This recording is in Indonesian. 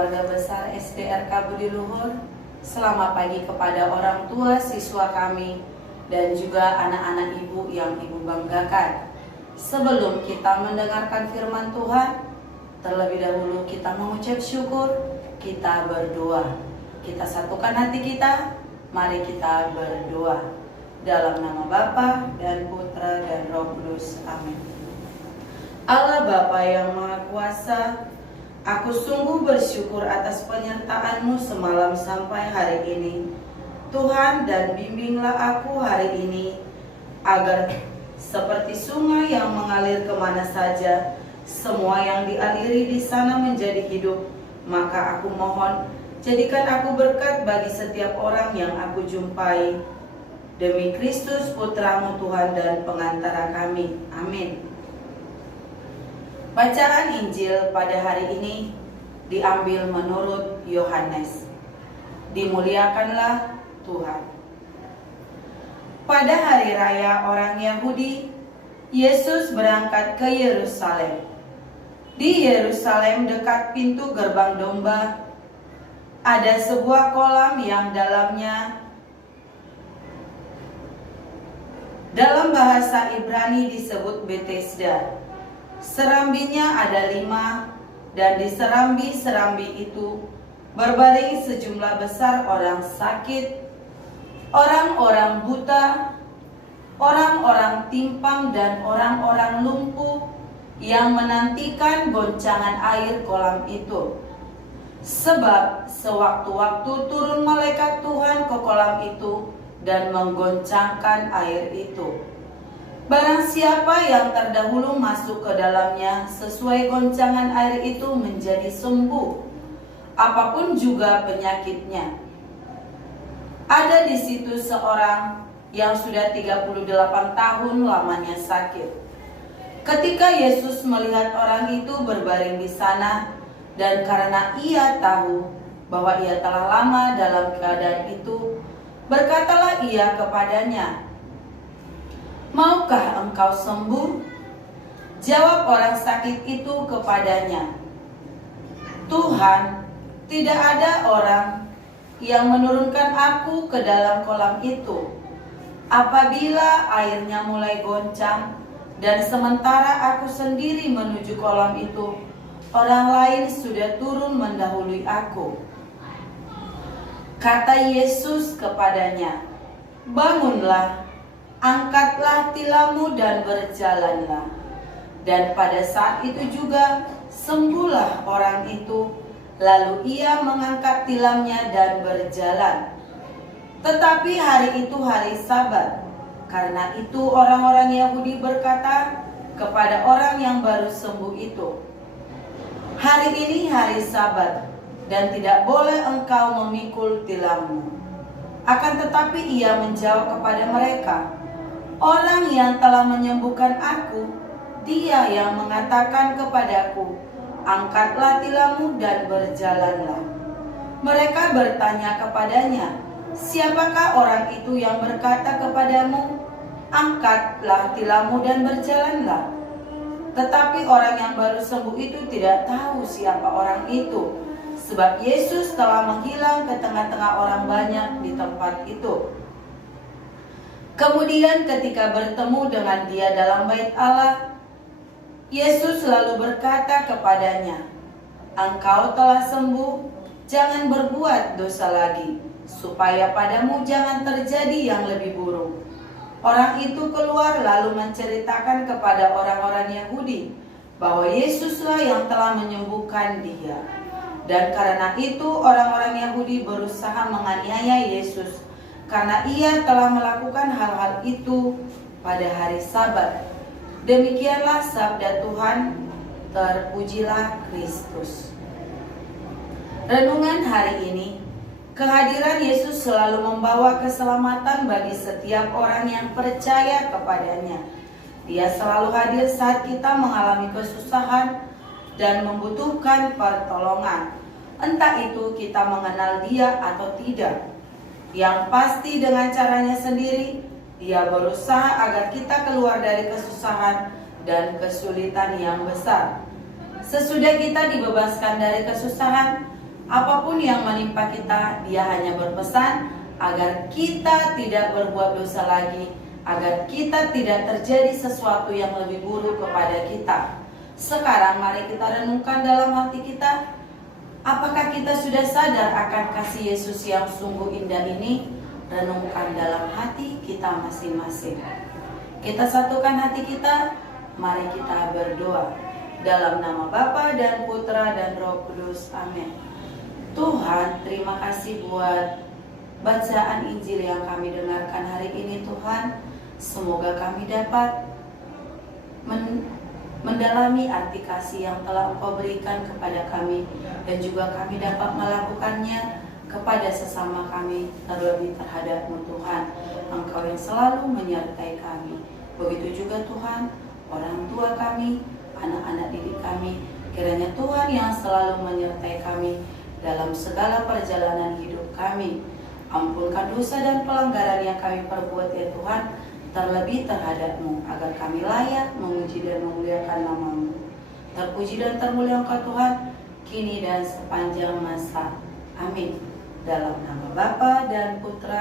keluarga besar SDRK Budi Luhur. Selamat pagi kepada orang tua siswa kami dan juga anak-anak ibu yang ibu banggakan. Sebelum kita mendengarkan firman Tuhan, terlebih dahulu kita mengucap syukur, kita berdoa. Kita satukan hati kita, mari kita berdoa. Dalam nama Bapa dan Putra dan Roh Kudus. Amin. Allah Bapa yang Maha Kuasa, aku sungguh bersyukur atas penyertaan-Mu semalam sampai hari ini. Tuhan, dan bimbinglah aku hari ini, agar seperti sungai yang mengalir kemana saja, semua yang dialiri di sana menjadi hidup. Maka aku mohon, jadikan aku berkat bagi setiap orang yang aku jumpai. Demi Kristus Putra-Mu Tuhan dan pengantara kami. Amin. Bacaan Injil pada hari ini diambil menurut Yohanes. Dimuliakanlah Tuhan. Pada hari raya orang Yahudi, Yesus berangkat ke Yerusalem. Di Yerusalem dekat pintu gerbang domba, ada sebuah kolam yang dalam bahasa Ibrani disebut Betesda. Serambinya ada 5, dan di serambi-serambi itu berbaring sejumlah besar orang sakit, orang-orang buta, orang-orang timpang, dan orang-orang lumpuh yang menantikan goncangan air kolam itu. Sebab sewaktu-waktu turun malaikat Tuhan ke kolam itu dan menggoncangkan air itu. Barang siapa yang terdahulu masuk ke dalamnya sesuai goncangan air itu menjadi sembuh, apapun juga penyakitnya. Ada di situ seorang yang sudah 38 tahun lamanya sakit. Ketika Yesus melihat orang itu berbaring di sana, dan karena ia tahu bahwa ia telah lama dalam keadaan itu, berkatalah ia kepadanya, "Maukah engkau sembuh?" Jawab orang sakit itu kepadanya, "Tuhan, tidak ada orang yang menurunkan aku ke dalam kolam itu apabila airnya mulai goncang, dan sementara aku sendiri menuju kolam itu, orang lain sudah turun mendahului aku." Kata Yesus kepadanya, "Bangunlah, angkatlah tilammu dan berjalanlah." Dan pada saat itu juga sembuhlah orang itu, lalu ia mengangkat tilamnya dan berjalan. Tetapi hari itu hari Sabat. Karena itu orang-orang Yahudi berkata kepada orang yang baru sembuh itu, "Hari ini hari Sabat, dan tidak boleh engkau memikul tilammu." Akan tetapi ia menjawab kepada mereka, "Orang yang telah menyembuhkan aku, dia yang mengatakan kepadaku, 'Angkatlah tilammu dan berjalanlah.'" Mereka bertanya kepadanya, "Siapakah orang itu yang berkata kepadamu, 'Angkatlah tilammu dan berjalanlah'?" Tetapi orang yang baru sembuh itu tidak tahu siapa orang itu, sebab Yesus telah menghilang ke tengah-tengah orang banyak di tempat itu. Kemudian ketika bertemu dengan dia dalam bait Allah, Yesus lalu berkata kepadanya, "Engkau telah sembuh, jangan berbuat dosa lagi, supaya padamu jangan terjadi yang lebih buruk." Orang itu keluar lalu menceritakan kepada orang-orang Yahudi bahwa Yesuslah yang telah menyembuhkan dia. Dan karena itu orang-orang Yahudi berusaha menganiaya Yesus, karena ia telah melakukan hal-hal itu pada hari Sabat. Demikianlah sabda Tuhan, terpujilah Kristus. Renungan hari ini, kehadiran Yesus selalu membawa keselamatan bagi setiap orang yang percaya kepadanya. Dia selalu hadir saat kita mengalami kesusahan dan membutuhkan pertolongan. Entah itu kita mengenal dia atau tidak. Yang pasti dengan caranya sendiri, dia berusaha agar kita keluar dari kesusahan dan kesulitan yang besar. Sesudah kita dibebaskan dari kesusahan, Apapun yang menimpa kita, Dia hanya berpesan agar kita tidak berbuat dosa lagi, agar kita tidak terjadi sesuatu yang lebih buruk kepada kita. Sekarang mari kita renungkan dalam hati kita, apakah kita sudah sadar akan kasih Yesus yang sungguh indah ini? Renungkan dalam hati kita masing-masing. Kita satukan hati kita, mari kita berdoa. Dalam nama Bapa dan Putra dan Roh Kudus, amin. Tuhan, terima kasih buat bacaan Injil yang kami dengarkan hari ini Tuhan. Semoga kami dapat mendalami arti kasih yang telah Engkau berikan kepada kami, dan juga kami dapat melakukannya kepada sesama kami, terlebih terhadap-Mu Tuhan, Engkau yang selalu menyertai kami. Begitu juga Tuhan, orang tua kami, anak-anak didik kami, kiranya Tuhan yang selalu menyertai kami dalam segala perjalanan hidup kami. Ampunkan dosa dan pelanggaran yang kami perbuat ya Tuhan, terlebih terhadap-Mu, agar kami layak memuji dan memuliakan nama-Mu. Terpuji dan termulia Engkau Tuhan, kini dan sepanjang masa. Amin. Dalam nama Bapa dan Putra